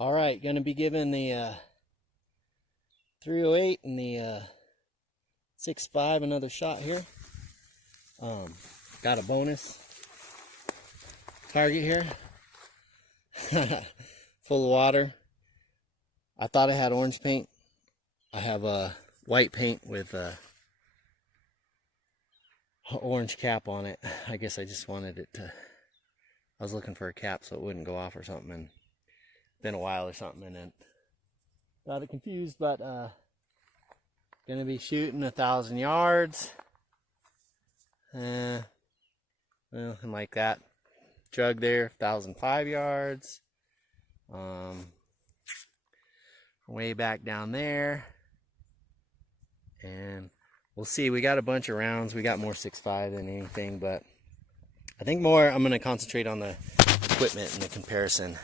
All right, going to be giving the 308 and the 6.5 another shot here. Got a bonus target here, full of water. I thought I had orange paint. I have a white paint with a orange cap on it. I guess I just wanted it to, I was looking for a cap so it wouldn't go off or something, and been a while or something, and then got it confused. But gonna be shooting 1,000 yards, well, and like that jug there, 1,005 yards, way back down there, and we'll see. We got a bunch of rounds. We got more 6.5 than anything, but I think more I'm gonna concentrate on the equipment and the comparison.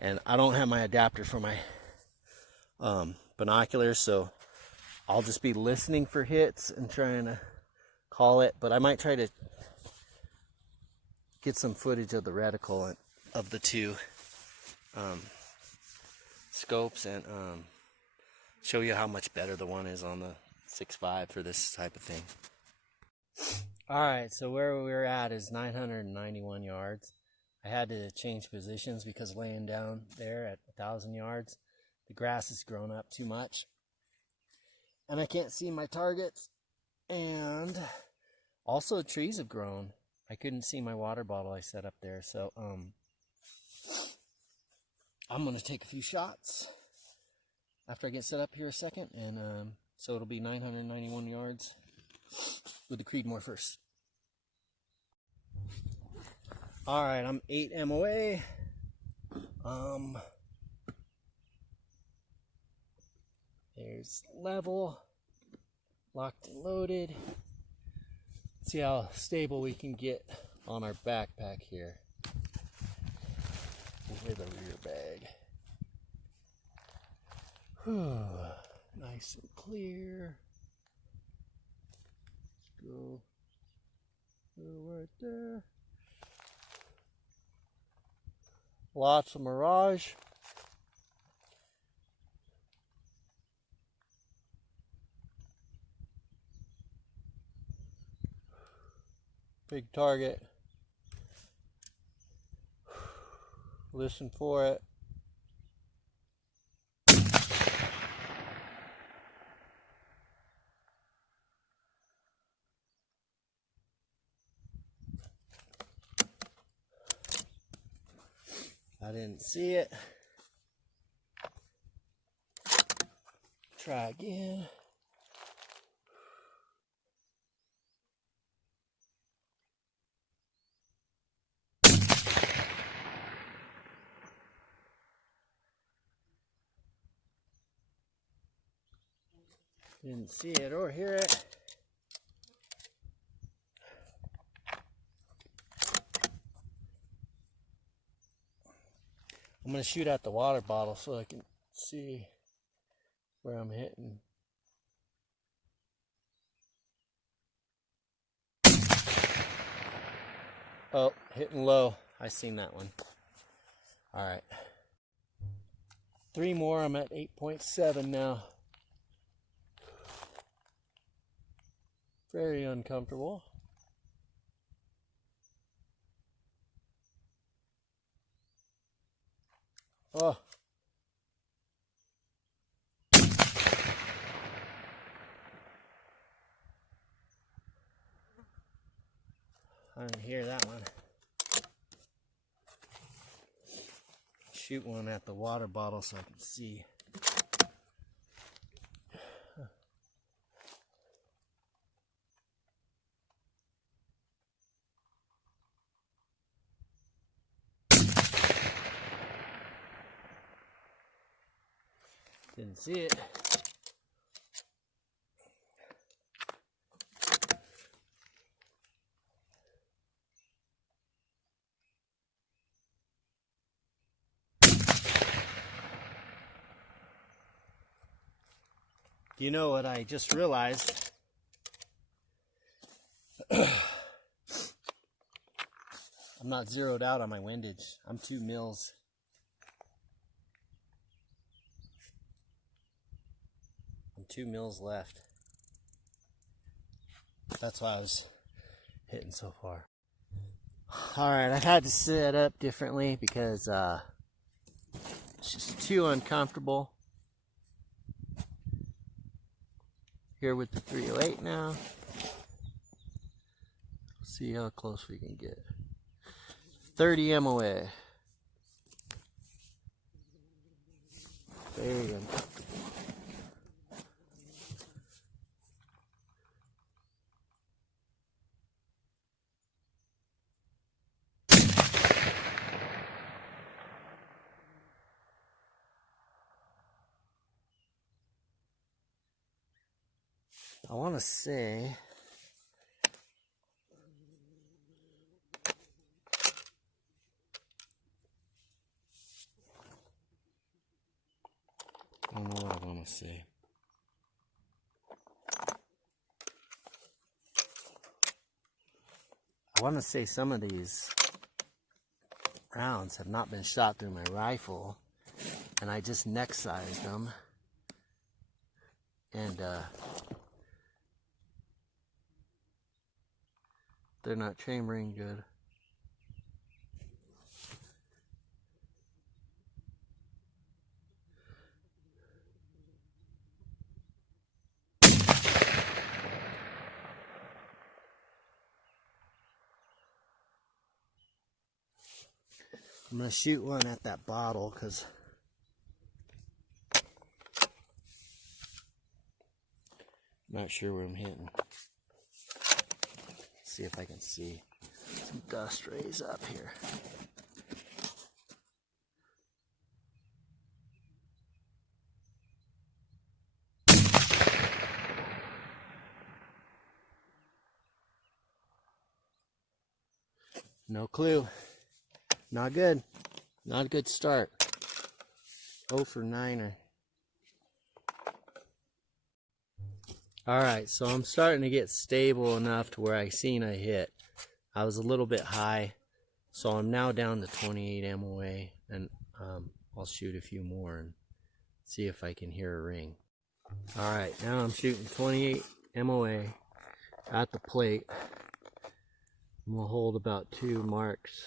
And I don't have my adapter for my binoculars, so I'll just be listening for hits and trying to call it. But I might try to get some footage of the reticle of the two scopes and show you how much better the one is on the 6.5 for this type of thing. Alright, so where we're at is 991 yards. I had to change positions because laying down there at 1,000 yards, the grass has grown up too much. And I can't see my targets. And also trees have grown. I couldn't see my water bottle I set up there. So I'm going to take a few shots after I get set up here a second. And so it'll be 991 yards with the Creedmoor first. Alright, I'm 8 MOA. There's level, locked and loaded. Let's see how stable we can get on our backpack here. With a rear bag. Whew, nice and clear. Let's go right there. Lots of mirage. Big target. Listen for it. I didn't see it. Try again. Didn't see it or hear it. I'm going to shoot at the water bottle so I can see where I'm hitting. Oh, hitting low. I seen that one. Alright. 3 more. I'm at 8.7 now. Very uncomfortable. Oh. I didn't hear that one. Shoot one at the water bottle so I can see. Didn't see it. You know what I just realized? I'm not zeroed out on my windage. I'm 2 mils 2 mils left. That's why I was hitting so far. Alright, I've had to set up differently because it's just too uncomfortable. Here with the 308 now. See how close we can get. 30 MOA. Very uncomfortable. I want to say I don't know what I want to say. I want to say some of these rounds have not been shot through my rifle, and I just neck sized them, and they're not chambering good. I'm going to shoot one at that bottle because I'm not sure where I'm hitting. See if I can see some dust rays up here. No clue. Not good. Not a good start. 0 for 9. Alright, so I'm starting to get stable enough to where I seen a hit. I was a little bit high, so I'm now down to 28 MOA, and I'll shoot a few more and see if I can hear a ring. Alright, now I'm shooting 28 MOA at the plate. I'm going to hold about 2 marks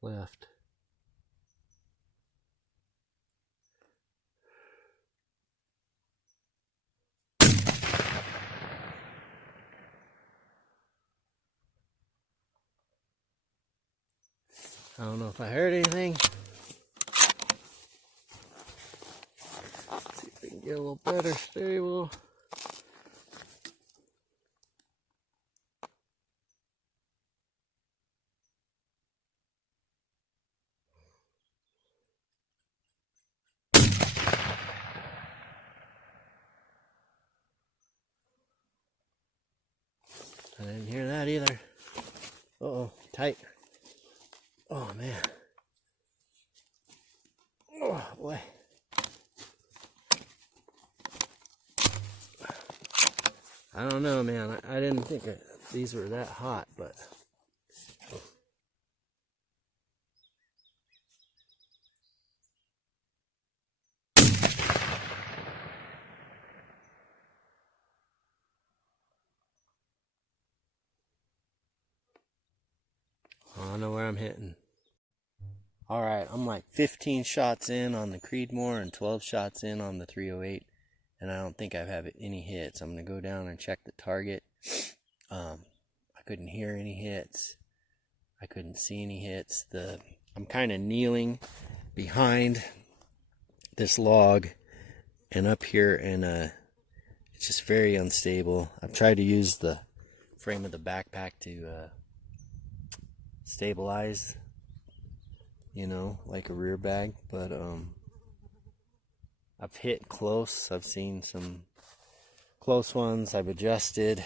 left. I don't know if I heard anything. Let's see if we can get a little better stable. I didn't hear that either. Uh-oh, tight. Oh, man. Oh, boy. I don't know, man. I didn't think these were that hot, but... I don't know where I'm hitting. Alright, I'm like 15 shots in on the Creedmoor and 12 shots in on the 308, and I don't think I've had any hits. I'm going to go down and check the target. I couldn't hear any hits. I couldn't see any hits. I'm kind of kneeling behind this log and up here, and it's just very unstable. I've tried to use the frame of the backpack to stabilize, you know, like a rear bag, but I've hit close. I've seen some close ones. I've adjusted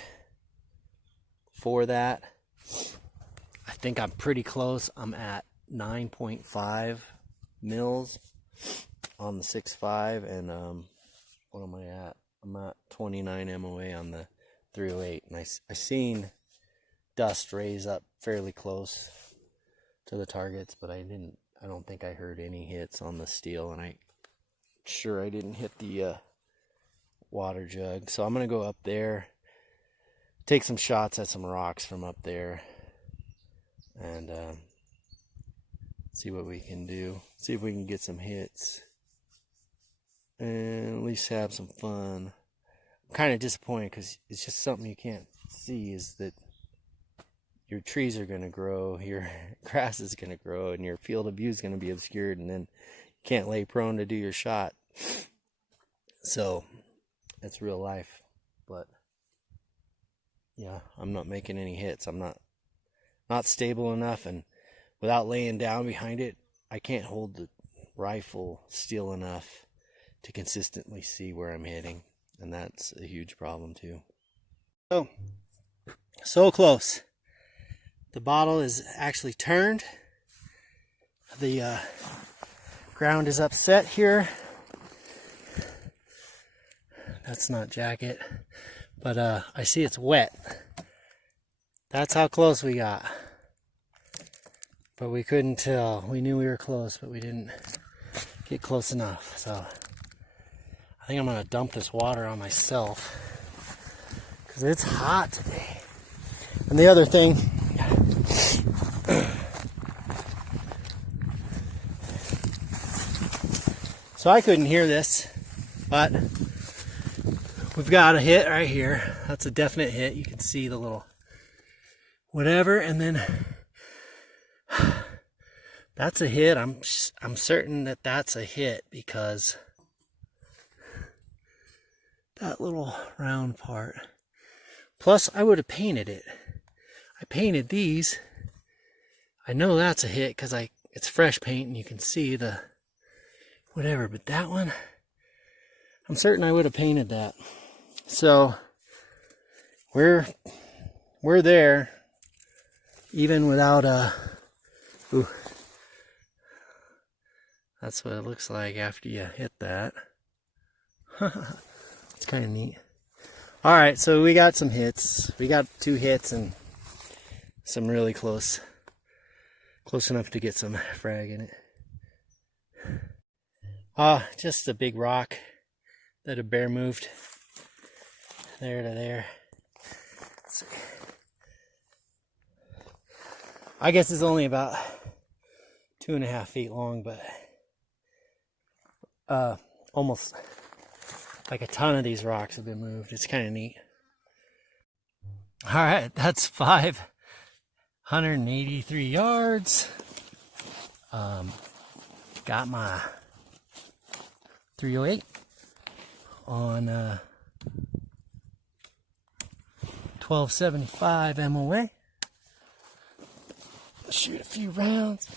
for that. I think I'm pretty close. I'm at 9.5 mils on the 6.5, and what am I at? I'm at 29 MOA on the 308, and I seen dust raise up fairly close to the targets, but I don't think I heard any hits on the steel, and I didn't hit the water jug. So I'm going to go up there, take some shots at some rocks from up there, and see what we can do. See if we can get some hits and at least have some fun. I'm kind of disappointed because it's just something you can't see, is that your trees are going to grow, your grass is going to grow, and your field of view is going to be obscured, and then you can't lay prone to do your shot. So it's real life. But yeah, I'm not making any hits. I'm not stable enough, and without laying down behind it, I can't hold the rifle still enough to consistently see where I'm hitting, and that's a huge problem too. So close. The bottle is actually turned. The ground is upset here. That's not jacket, but I see it's wet. That's how close we got. But we couldn't tell. We knew we were close, but we didn't get close enough. So I think I'm gonna dump this water on myself because it's hot today. And the other thing, so I couldn't hear this, but we've got a hit right here. That's a definite hit. You can see the little whatever, and then that's a hit. I'm certain that that's a hit because that little round part. Plus, I would have painted it. I painted these. I know that's a hit because it's fresh paint and you can see the whatever, but that one, I'm certain I would have painted that. So we're there even without ooh, that's what it looks like after you hit that. It's kind of neat. All right, so we got some hits. We got 2 hits and some really close enough to get some frag in it. Just a big rock that a bear moved there to there. Let's see. I guess it's only about 2.5 feet long, but almost like a ton of these rocks have been moved. It's kind of neat. All right, that's 583 yards. Got my 308 on 1275 MOA. Shoot a few rounds.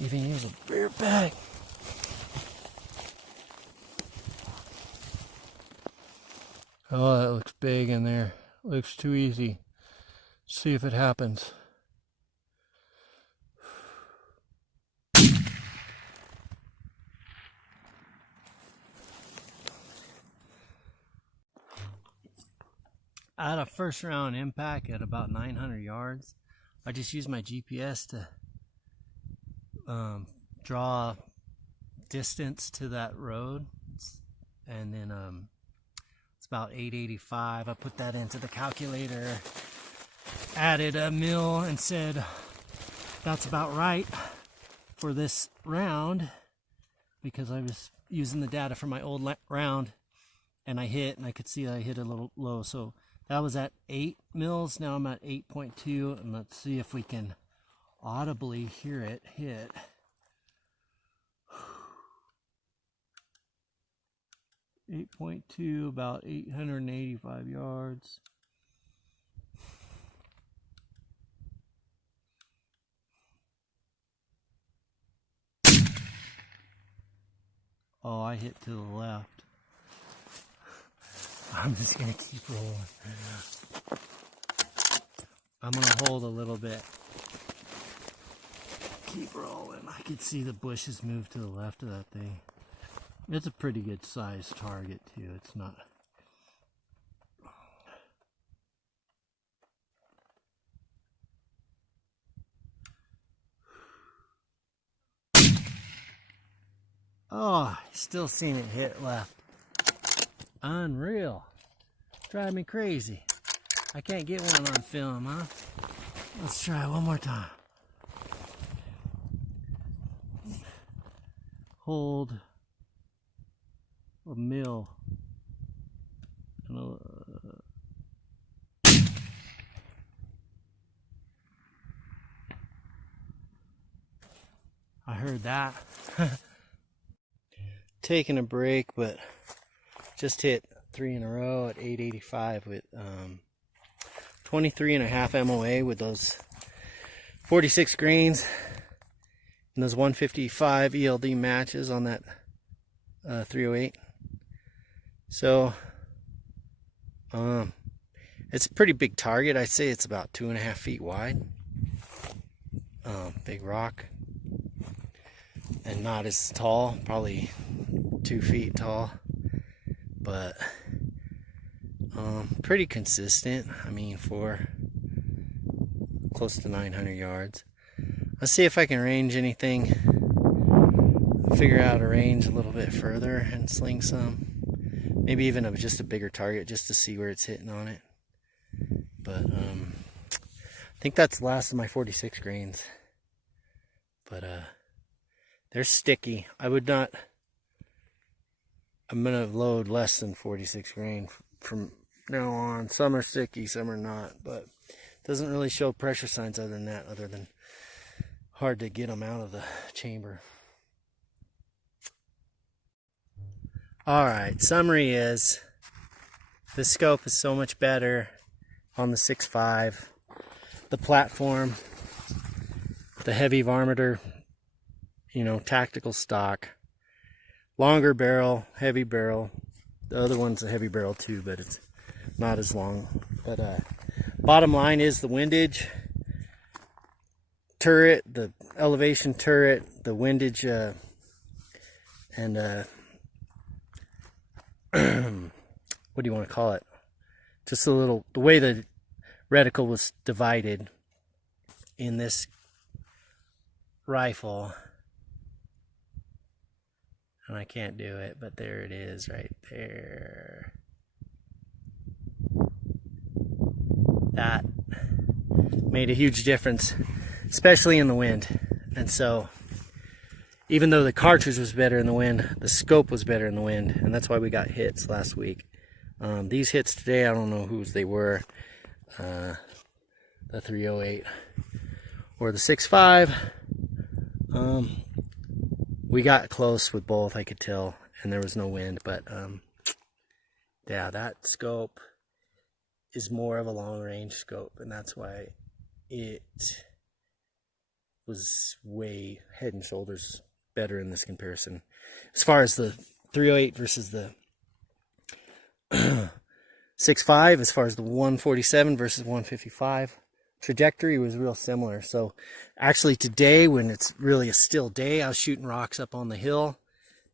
Even use a bear bag. Oh, that looks big in there. Looks too easy. See if it happens. I had a first round impact at about 900 yards. I just used my GPS to draw distance to that road, and then it's about 885. I put that into the calculator, added a mil, and said that's about right for this round because I was using the data from my old round, and I could see I hit a little low. So that was at 8 mils. Now I'm at 8.2, and let's see if we can audibly hear it hit. .2, about 885 yards. Oh, I hit to the left. I'm just gonna keep rolling. I'm gonna hold a little bit. Keep rolling. I can see the bushes move to the left of that thing. It's a pretty good sized target too. It's not. Oh, still seeing it hit left. Unreal. Drive me crazy. I can't get one on film, huh? Let's try one more time. Hold a mill. I heard that. Taking a break, but just hit 3 in a row at 885 with 23.5 MOA with those 46 grains and those 155 eld-m matches on that 308. So it's a pretty big target. I'd say it's about 2.5 feet wide. Big rock. And not as tall, probably 2 feet tall, but pretty consistent. I mean, for close to 900 yards. Let's see if I can range anything, figure out a range a little bit further and sling some. Maybe even just a bigger target just to see where it's hitting on it. But I think that's the last of my 46 grains. But they're sticky. I'm gonna load less than 46 grain from now on. Some are sticky, some are not, but it doesn't really show pressure signs other than that, other than hard to get them out of the chamber. Alright, summary is the scope is so much better on the 6.5. The platform, the heavy varminter, tactical stock, longer barrel, heavy barrel. The other one's a heavy barrel too, but it's not as long. But bottom line is the windage, turret, the elevation turret, the windage, and what do you want to call it? Just the way the reticle was divided in this rifle. And I can't do it, but there it is right there. That made a huge difference, especially in the wind. And so, even though the cartridge was better in the wind, the scope was better in the wind, and that's why we got hits last week. These hits today, I don't know whose they were. The 308 or the 6.5. We got close with both, I could tell, and there was no wind, but yeah, that scope is more of a long range scope, and that's why it was way head and shoulders better in this comparison. As far as the 308 versus the 6.5, as far as the 147 versus 155, trajectory was real similar. So actually today, when it's really a still day, I was shooting rocks up on the hill,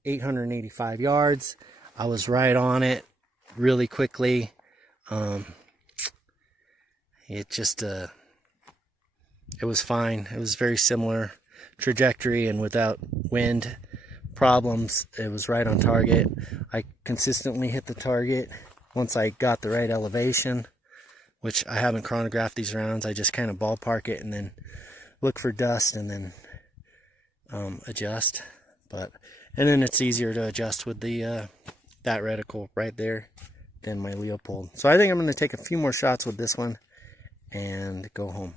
885 yards. I was right on it really quickly. It just it was fine. It was very similar trajectory, and without wind problems, it was right on target. I consistently hit the target once I got the right elevation, which I haven't chronographed these rounds. I just kind of ballpark it and then look for dust and then adjust. And then it's easier to adjust with the that reticle right there than my Leopold. So I think I'm going to take a few more shots with this one and go home.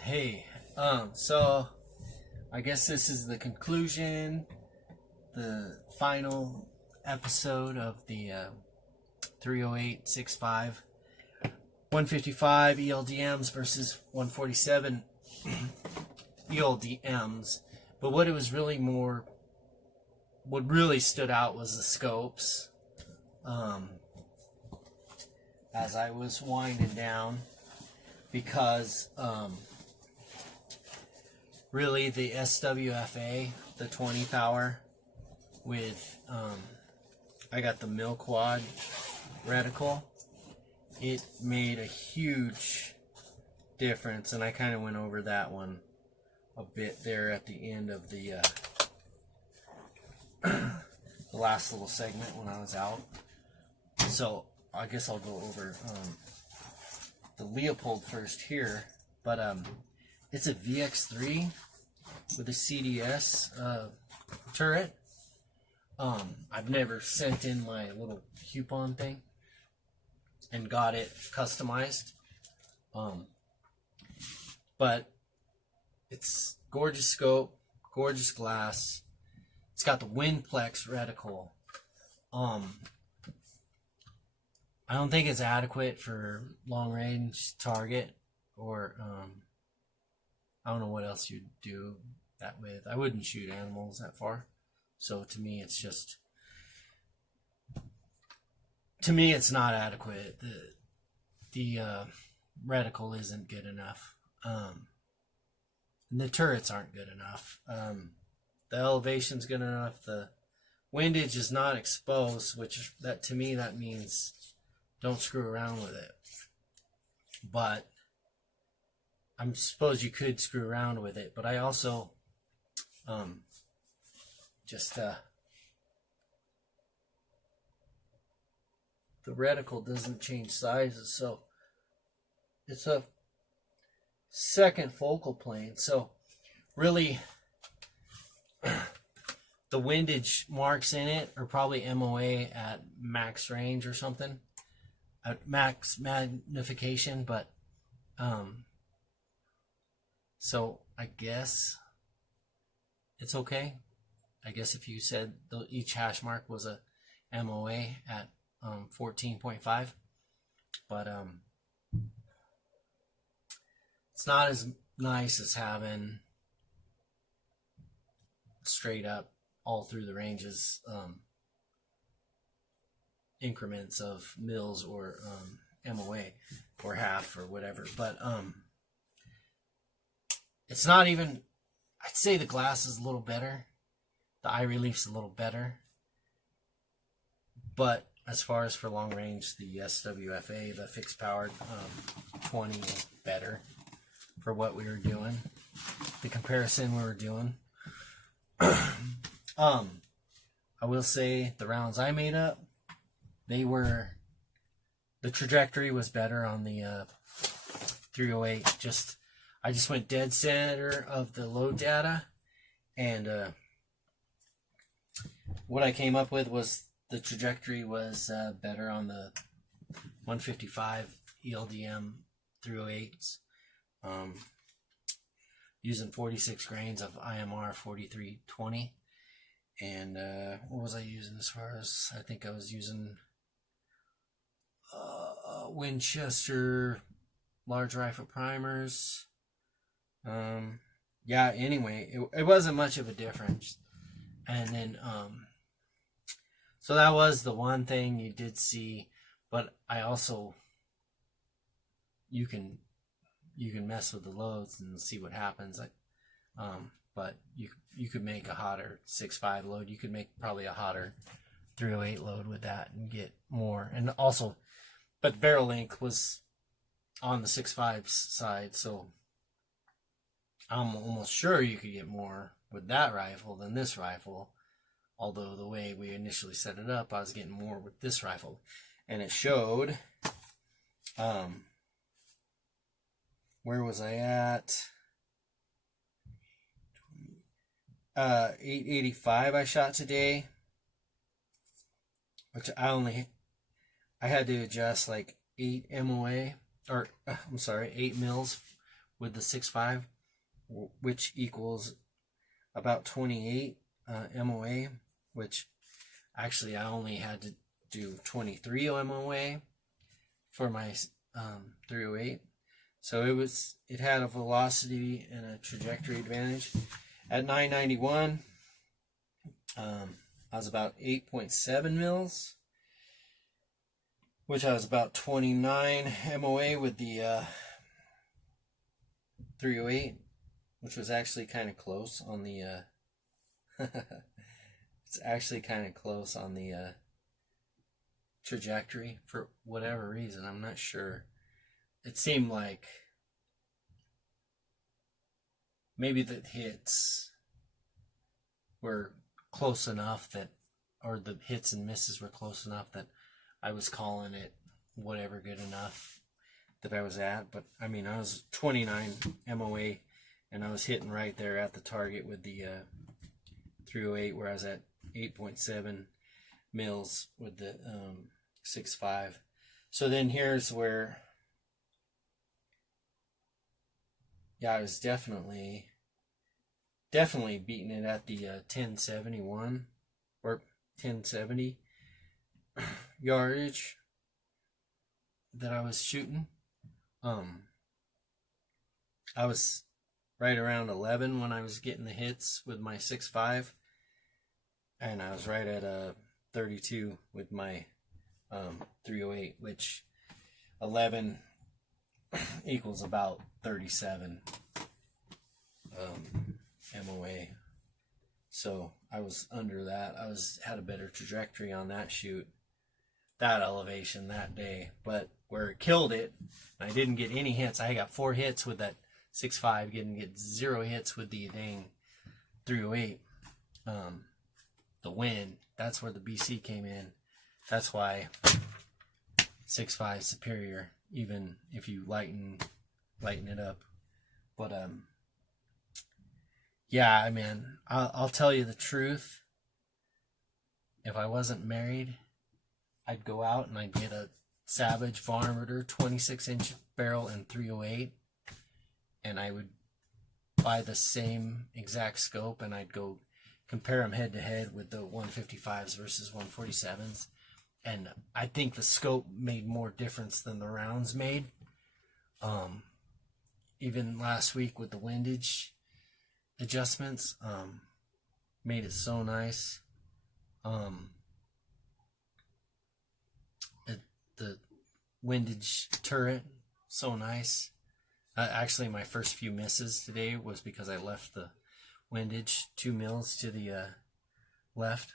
Hey, so I guess this is the conclusion, the final episode of the 308, 6.5, 155 eld-ms versus 147 eld-ms. But what really stood out was the scopes. As I was winding down, because really the SWFA, the 20 power with I got the mill quad reticle, it made a huge difference, and I kind of went over that one a bit there at the end of the the last little segment when I was out. So I guess I'll go over the Leopold first here. But it's a VX3 with a CDS turret. I've never sent in my little coupon thing and got it customized. But it's gorgeous scope, gorgeous glass. It's got the Windplex reticle. I don't think it's adequate for long range target, or I don't know what else you'd do that with. I wouldn't shoot animals that far. So to me it's just, it's not adequate. The reticle isn't good enough. And the turrets aren't good enough. The elevation's good enough. The windage is not exposed, which to me that means don't screw around with it. But I suppose you could screw around with it. But I also the reticle doesn't change sizes, so it's a second focal plane. So really the windage marks in it are probably MOA at max range or something, at max magnification. But so I guess it's okay. I guess if you said each hash mark was a MOA at 14.5, but it's not as nice as having straight up all through the ranges increments of mils or MOA or half or whatever. But it's not even, I'd say the glass is a little better, the eye relief's a little better, but as far as for long range, the SWFA, the fixed powered 20 is better for what we were doing, the comparison we were doing. I will say the rounds I made up, the trajectory was better on the 308. I just went dead center of the load data, and what I came up with was the trajectory was better on the 155 eld-m 308s, using 46 grains of IMR 4320. And what was I using as far as, I think I was using Winchester large rifle primers. Yeah, anyway, it wasn't much of a difference. And then so that was the one thing you did see. But I also, you can mess with the loads and see what happens. But you could make a hotter 6.5 load. You could make probably a hotter 308 load with that and get more. And also, but barrel length was on the 6.5 side, so I'm almost sure you could get more with that rifle than this rifle. Although the way we initially set it up, I was getting more with this rifle, and it showed. Where was I at? 885 I shot today, which I had to adjust like 8 MOA, or I'm sorry, 8 mils with the 6.5, which equals about 28 MOA, which actually I only had to do 23 MOA for my 308. So it had a velocity and a trajectory advantage. At 991, I was about 8.7 mils, which I was about 29 MOA with the 308, which was actually kind of close on the it's actually kind of close on the trajectory for whatever reason. I'm not sure. It seemed like maybe the hits were close enough that, or the hits and misses were close enough that I was calling it whatever good enough that I was at. But I mean, I was 29 MOA, and I was hitting right there at the target with the 308, where I was at 8.7 mils with the 6.5. So then here's where, yeah, I was definitely beating it at the 1071 or 1070 yardage that I was shooting. I was right around 11 when I was getting the hits with my 6.5, and I was right at 32 with my 308, which 11 equals about 37 MOA. So I was under that. I had a better trajectory on that shoot, that elevation that day. But where it killed it, I didn't get any hits. I got 4 hits with that 6.5, didn't get 0 hits with the dang 308. The wind, that's where the BC came in. That's why 6.5 is superior, even if you lighten it up. But yeah, I mean, I'll tell you the truth. If I wasn't married, I'd go out and I'd get a Savage Varminter 26-inch barrel and 308, and I would buy the same exact scope, and I'd go compare them head to head with the 155s versus 147s. And I think the scope made more difference than the rounds made. Even last week with the windage adjustments, made it so nice. The windage turret, so nice. Actually, my first few misses today was because I left the windage 2 mils to the left,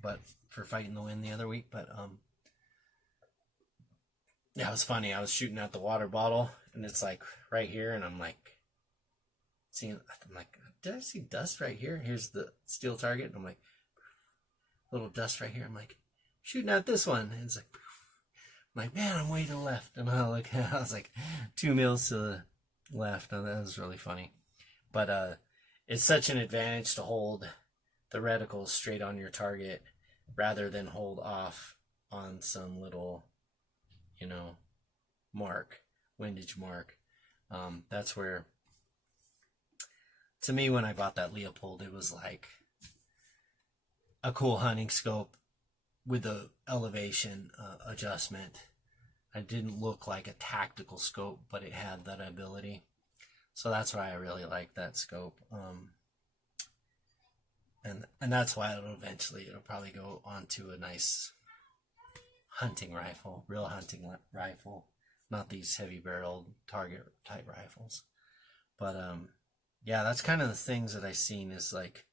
but for fighting the wind the other week. But yeah, it was funny. I was shooting at the water bottle, and it's like right here, and I'm like, did I see dust right here? Here's the steel target, and I'm like, little dust right here. I'm like, shooting at this one, and it's like, I'm like, man, I'm way to the left, and I was like 2 mils to the left, and that was really funny. But it's such an advantage to hold the reticle straight on your target rather than hold off on some little, windage mark. That's where, to me, when I bought that Leopold, it was like a cool hunting scope with the elevation adjustment. It didn't look like a tactical scope, but it had that ability. So that's why I really like that scope. And that's why it'll probably go onto a nice hunting rifle, real hunting rifle, not these heavy barreled target type rifles. But yeah, that's kind of the things that I've seen is like,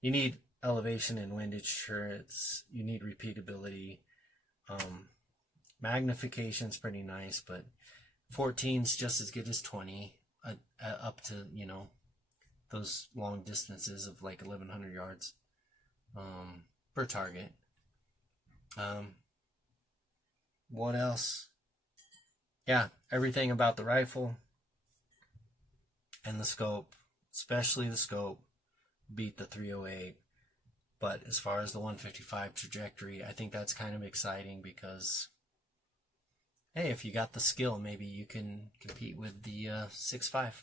you need elevation and windage turrets, you need repeatability. Magnification's pretty nice, but 14's just as good as 20, up to, those long distances of like 1,100 yards per target. What else? Yeah, everything about the rifle and the scope, especially the scope, beat the 308. But as far as the 155 trajectory, I think that's kind of exciting because, hey, if you got the skill, maybe you can compete with the 6.5.